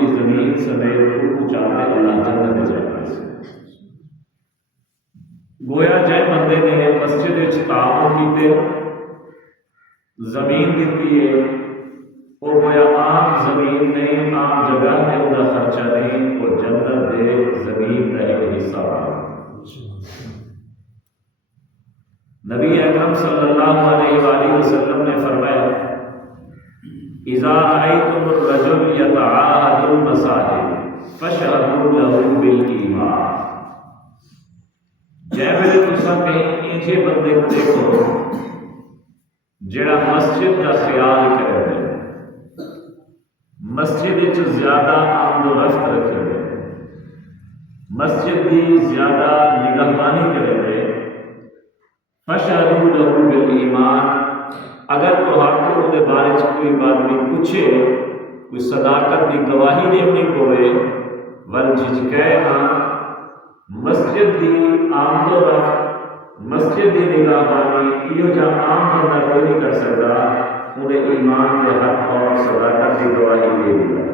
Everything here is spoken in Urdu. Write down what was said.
دی زمین سمیت روح چاہتے اللہ جنت میں جانا سے گویا جے بندے نے مسجد وچ تعاون کیتے زمین دیتی ہے وہ گویا عام زمین نہیں، عام جگہ ہے، وہ خرچہ نہیں، وہ جنت دے زمین کا ایک حصہ ہے۔ نبی اکرم صلی اللہ علیہ وآلہ وسلم نے فرمایا اذا رأيتم الرجل يتعاهد المساجد فاشهدوا له بالإيمان، جے ویلے تساں کہیں ایجے بندے کو دیکھو جڑا مسجد کا خیال کرے مسجد وچ زیادہ آمد و رفت رکھے مسجد کی زیادہ نگہبانی کرے فاشهدوا له بالإيمان، اگر تو دے بارے کوئی بات بھی پوچھے، کوئی صداقت کی گواہی دینی ہوئے ول جھجکے نہ، مسجد کی آمد و رفت مسجد کی نگہبانی یہ جا عام بندہ کوئی نہیں کر سکتا، انہیں ایمان کے حق اور صداقت کی گواہی دے دیا۔